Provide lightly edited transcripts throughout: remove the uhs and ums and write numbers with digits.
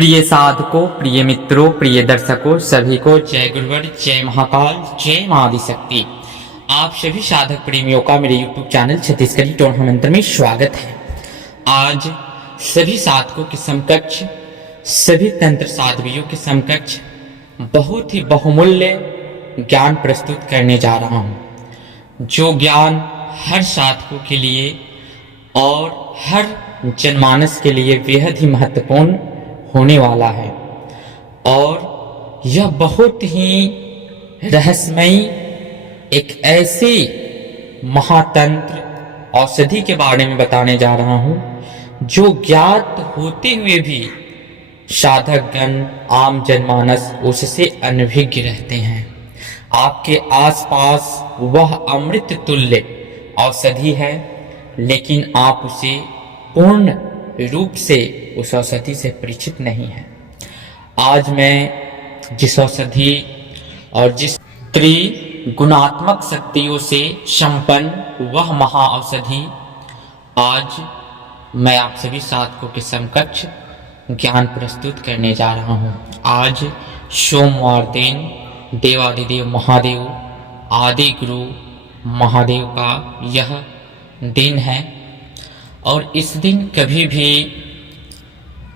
प्रिय साधकों, प्रिय मित्रों, प्रिय दर्शकों, सभी को जय गुरुवर, जय महाकाल, जय मां आदिशक्ति। आप सभी साधक प्रेमियों का मेरे YouTube चैनल छत्तीसगढ़ी टोन मंत्र में स्वागत है। आज सभी साधकों के समकक्ष, सभी तंत्र साधवियों के समकक्ष बहुत ही बहुमूल्य ज्ञान प्रस्तुत करने जा रहा हूं, जो ज्ञान हर साधकों के लिए और हर जनमानस के लिए बेहद ही महत्वपूर्ण होने वाला है। और यह बहुत ही रहस्यमयी एक ऐसी महातंत्र औषधि के बारे में बताने जा रहा हूं, जो ज्ञात होते हुए भी साधकगण, आम जनमानस उससे अनभिज्ञ रहते हैं। आपके आसपास वह अमृत तुल्य औषधि है, लेकिन आप उसे पूर्ण रूप से उस औषधि से परिचित नहीं है। आज मैं जिस औषधि और जिस त्रिगुणात्मक शक्तियों से संपन्न वह महा औषधि आज मैं आप सभी साधकों के समकक्ष ज्ञान प्रस्तुत करने जा रहा हूं। आज सोमवार दिन देवादिदेव महादेव, आदि गुरु महादेव का यह दिन है और इस दिन कभी भी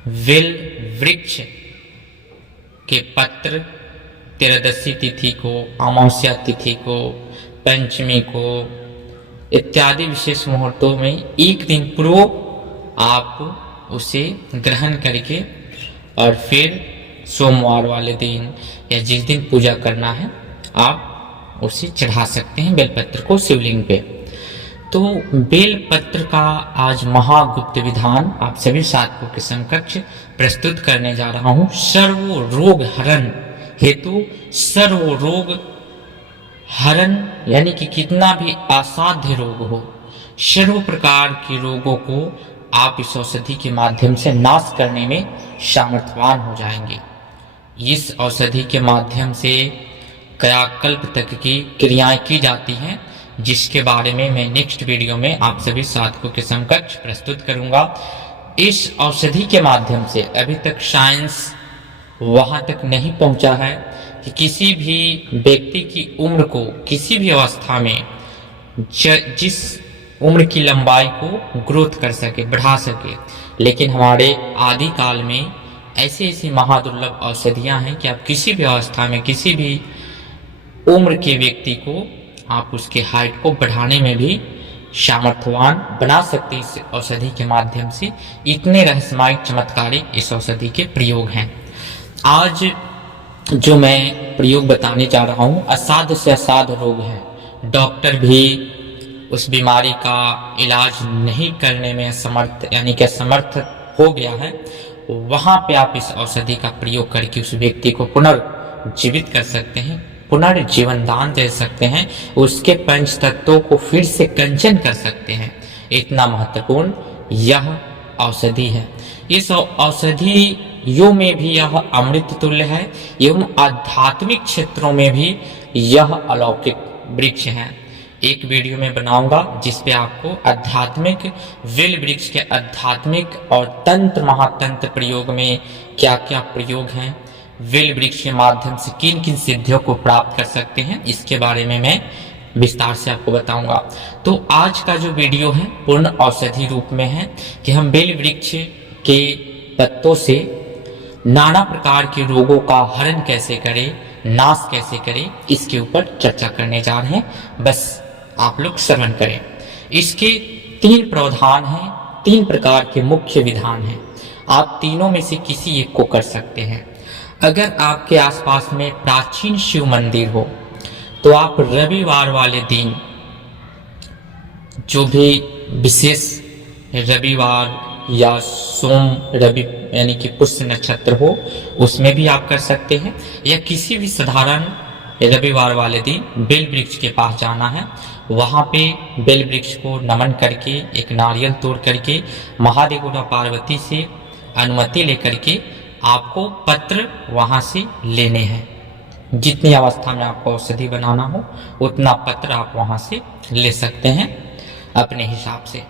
विल वृक्ष के पत्र त्रयोदशी तिथि को, अमावस्या तिथि को, पंचमी को इत्यादि विशेष मुहूर्तों में एक दिन पूर्व आप उसे ग्रहण करके और फिर सोमवार वाले दिन या जिस दिन पूजा करना है आप उसे चढ़ा सकते हैं बेलपत्र को शिवलिंग पे। तो बेलपत्र का आज महागुप्त विधान आप सभी साधकों के समकक्ष प्रस्तुत करने जा रहा हूं। सर्व रोग हरण हेतु, सर्व रोग हरण यानी कि कितना भी असाध्य रोग हो, सर्व प्रकार के रोगों को आप इस औषधि के माध्यम से नाश करने में सामर्थ्यवान हो जाएंगे। इस औषधि के माध्यम से कायाकल्प तक की क्रियाएं की जाती हैं, जिसके बारे में मैं नेक्स्ट वीडियो में आप सभी साधकों के समकक्ष प्रस्तुत करूंगा। इस औषधि के माध्यम से अभी तक साइंस वहां तक नहीं पहुंचा है कि किसी भी व्यक्ति की उम्र को किसी भी अवस्था में जिस उम्र की लंबाई को ग्रोथ कर सके, बढ़ा सके। लेकिन हमारे आदि काल में ऐसी ऐसी महादुर्लभ औषधियां हैं कि आप किसी भी अवस्था में किसी भी उम्र के व्यक्ति को आप उसके हाइट को बढ़ाने में भी सामर्थ्यवान बना सकते इस औषधि के माध्यम से। इतने रहस्यमय चमत्कारिक इस औषधि के प्रयोग हैं। आज जो मैं प्रयोग बताने जा रहा हूं, असाध्य से असाध्य रोग है। डॉक्टर भी उस बीमारी का इलाज नहीं करने में असमर्थ यानी कि असमर्थ हो गया है, वहां पे आप इस औषधि का प्रयोग करके उस व्यक्ति को पुनर्जीवित कर सकते हैं, पुनर्जीवन दान दे सकते हैं, उसके पंच तत्वों को फिर से कंचन कर सकते हैं। इतना महत्वपूर्ण यह औषधि है। इस औषधियों में भी यह अमृत तुल्य है एवं आध्यात्मिक क्षेत्रों में भी यह अलौकिक वृक्ष है। एक वीडियो में बनाऊंगा जिसपे आपको आध्यात्मिक विल वृक्ष के आध्यात्मिक और तंत्र महातंत्र प्रयोग में क्या क्या प्रयोग हैं, विल वृक्ष के माध्यम से किन किन सिद्धियों को प्राप्त कर सकते हैं, इसके बारे में मैं विस्तार से आपको बताऊंगा। तो आज का जो वीडियो है पूर्ण औषधि रूप में है कि हम बेल वृक्ष के पत्तों से नाना प्रकार के रोगों का हरण कैसे करें, नाश कैसे करें, इसके ऊपर चर्चा करने जा रहे हैं। बस आप लोग श्रवण करें। इसके 3 प्रावधान हैं, 3 प्रकार के मुख्य विधान हैं। आप तीनों में से किसी एक को कर सकते हैं। अगर आपके आसपास में प्राचीन शिव मंदिर हो तो आप रविवार वाले दिन, जो भी विशेष रविवार या सोम रवि यानी कि पुष्य नक्षत्र हो, उसमें भी आप कर सकते हैं, या किसी भी साधारण रविवार वाले दिन बेल वृक्ष के पास जाना है। वहां पे बेल वृक्ष को नमन करके, एक नारियल तोड़ करके महादेव और पार्वती से अनुमति लेकर के आपको पत्र वहां से लेने हैं। जितनी अवस्था में आपको औषधि बनाना हो उतना पत्र आप वहां से ले सकते हैं अपने हिसाब से।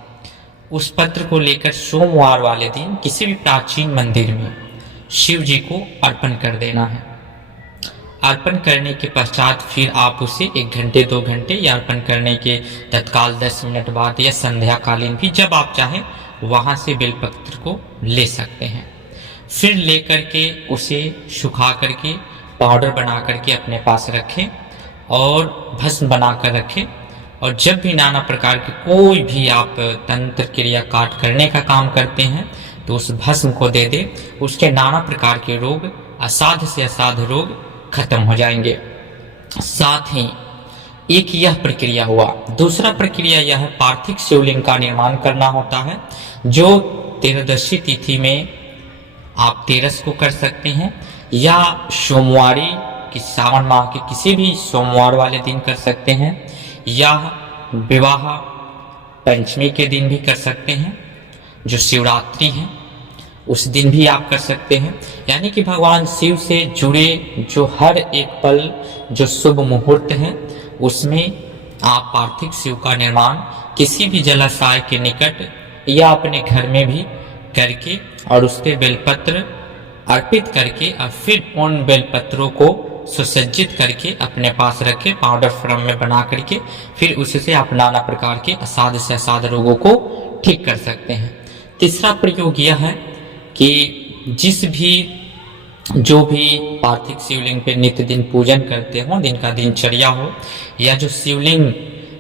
उस पत्र को लेकर सोमवार वाले दिन किसी भी प्राचीन मंदिर में शिव जी को अर्पण कर देना है। अर्पण करने के पश्चात फिर आप उसे 1 घंटे 2 घंटे या अर्पण करने के तत्काल 10 मिनट बाद या संध्या कालीन भी जब आप चाहें वहां से बेलपत्र को ले सकते हैं। फिर लेकर के उसे सुखा करके पाउडर बना करके अपने पास रखें और भस्म बना कर रखें। और जब भी नाना प्रकार के कोई भी आप तंत्र क्रिया काट करने का काम करते हैं तो उस भस्म को दे दे, उसके नाना प्रकार के रोग, असाध्य से असाध्य रोग खत्म हो जाएंगे। साथ ही एक यह प्रक्रिया हुआ। दूसरा प्रक्रिया यह है, पार्थिव शिवलिंग का निर्माण करना होता है, जो तेरहदशी तिथि में आप तेरस को कर सकते हैं या सोमवारी कि सावन माह के किसी भी सोमवार वाले दिन कर सकते हैं या विवाह पंचमी के दिन भी कर सकते हैं, जो शिवरात्रि है उस दिन भी आप कर सकते हैं। यानी कि भगवान शिव से जुड़े जो हर एक पल जो शुभ मुहूर्त है उसमें आप पार्थिव शिव का निर्माण किसी भी जलाशय के निकट या अपने घर में भी करके और उस पर बेलपत्र अर्पित करके और फिर उन बेलपत्रों को सुसज्जित करके अपने पास रखे, पाउडर फॉर्म में बना करके फिर उससे आप नाना प्रकार के असाध्य से असाध्य रोगों को ठीक कर सकते हैं। तीसरा प्रयोग यह है कि जो भी पार्थिव शिवलिंग पे नित्य दिन पूजन करते हो, दिन का दिनचर्या हो या जो शिवलिंग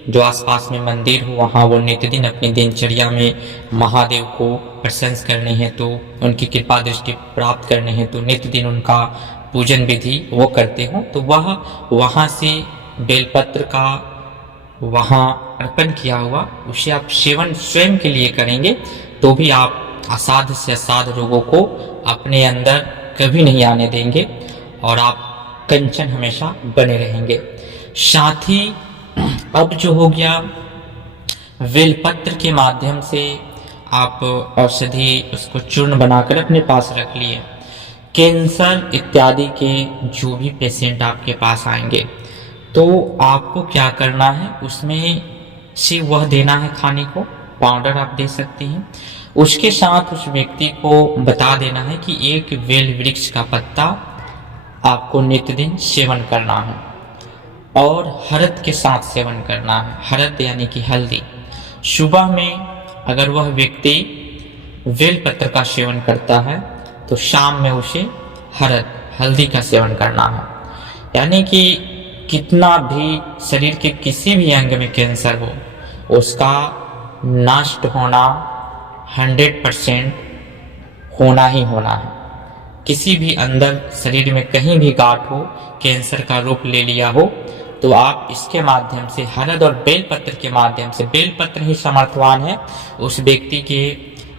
जो आसपास में मंदिर हो वहाँ वो नित्य दिन अपनी दिनचर्या में महादेव को प्रसन्न करने हैं तो उनकी कृपा दृष्टि प्राप्त करने हैं तो नित्य दिन उनका पूजन विधि वो करते हो, तो वह वहाँ से बेलपत्र का वहाँ अर्पण किया हुआ उसे आप सेवन स्वयं के लिए करेंगे तो भी आप असाध्य से असाध्य रोगों को अपने अंदर कभी नहीं आने देंगे और आप कंचन हमेशा बने रहेंगे। साथ ही अब जो हो गया, बेलपत्र के माध्यम से आप औषधि उसको चूर्ण बनाकर अपने पास रख लिए। कैंसर इत्यादि के जो भी पेशेंट आपके पास आएंगे तो आपको क्या करना है, उसमें से वह देना है खाने को, पाउडर आप दे सकती हैं। उसके साथ उस व्यक्ति को बता देना है कि एक बेल वृक्ष का पत्ता आपको नित्य दिन सेवन करना है और हरद के साथ सेवन करना है। हरद यानी कि हल्दी। सुबह में अगर वह व्यक्ति बेल पत्र का सेवन करता है तो शाम में उसे हल्दी का सेवन करना है। यानी कि कितना भी शरीर के किसी भी अंग में कैंसर हो उसका नष्ट होना 100% होना ही होना है। किसी भी अंदर शरीर में कहीं भी गांठ हो, कैंसर का रूप ले लिया हो, तो आप इसके माध्यम से हरद और बेलपत्र के माध्यम से, बेलपत्र ही समर्थवान है उस व्यक्ति के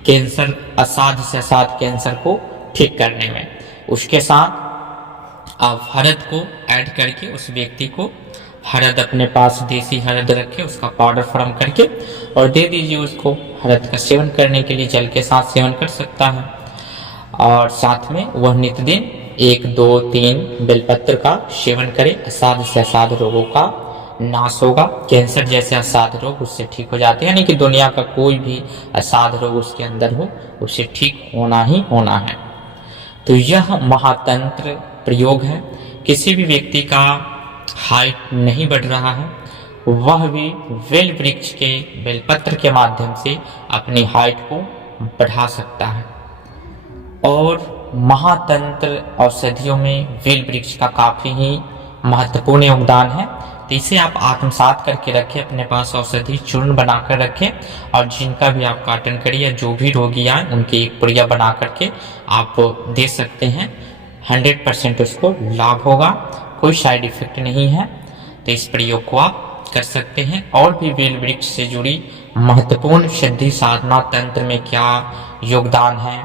कैंसर, असाध्य से असाध्य कैंसर को ठीक करने में। उसके साथ आप हरद को ऐड करके उस व्यक्ति को हरद अपने पास देसी हरद रखे, उसका पाउडर फॉर्म करके और दे दीजिए उसको। हरद का सेवन करने के लिए जल के साथ सेवन कर सकता है और साथ में वह नित्य दिन 1 2 3 बेलपत्र का सेवन करे। असाध्य से असाध्य रोगों का नाश होगा। कैंसर जैसे असाध्य रोग उससे ठीक हो जाते हैं, यानी कि दुनिया का कोई भी असाध्य रोग उसके अंदर हो उसे ठीक होना ही होना है। तो यह महातंत्र प्रयोग है। किसी भी व्यक्ति का हाइट नहीं बढ़ रहा है वह भी बेल वृक्ष के बेलपत्र के माध्यम से अपनी हाइट को बढ़ा सकता है। और महातंत्र औषधियों में बेल वृक्ष का काफी ही महत्वपूर्ण योगदान है। तो इसे आप आत्मसात करके रखें, अपने पास औषधि चूर्ण बनाकर रखें और जिनका भी आप काटन करी या जो भी रोगी आए उनकी एक पुड़िया बना करके आप दे सकते हैं। 100% उसको लाभ होगा, कोई साइड इफेक्ट नहीं है। तो इस प्रयोग को आप कर सकते हैं। और भी बेल वृक्ष से जुड़ी महत्वपूर्ण सिद्धि साधना तंत्र में क्या योगदान है,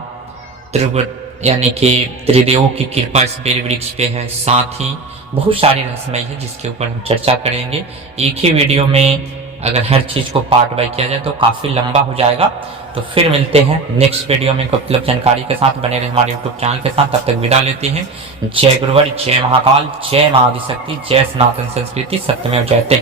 यानी कि त्रिदेवों की कृपा इस बेल वृक्ष पे है, साथ ही बहुत सारी रहस्यमय है जिसके ऊपर हम चर्चा करेंगे। एक ही वीडियो में अगर हर चीज को पार्ट बाय किया जाए तो काफी लंबा हो जाएगा। तो फिर मिलते हैं नेक्स्ट वीडियो में उपलब्ध जानकारी के साथ। बने रहे हमारे यूट्यूब चैनल के साथ। तब तक विदा लेते हैं। जय गुरुवर, जय महाकाल, जय महाआदिशक्ति, जय सनातन संस्कृति, सत्यमेव जयते।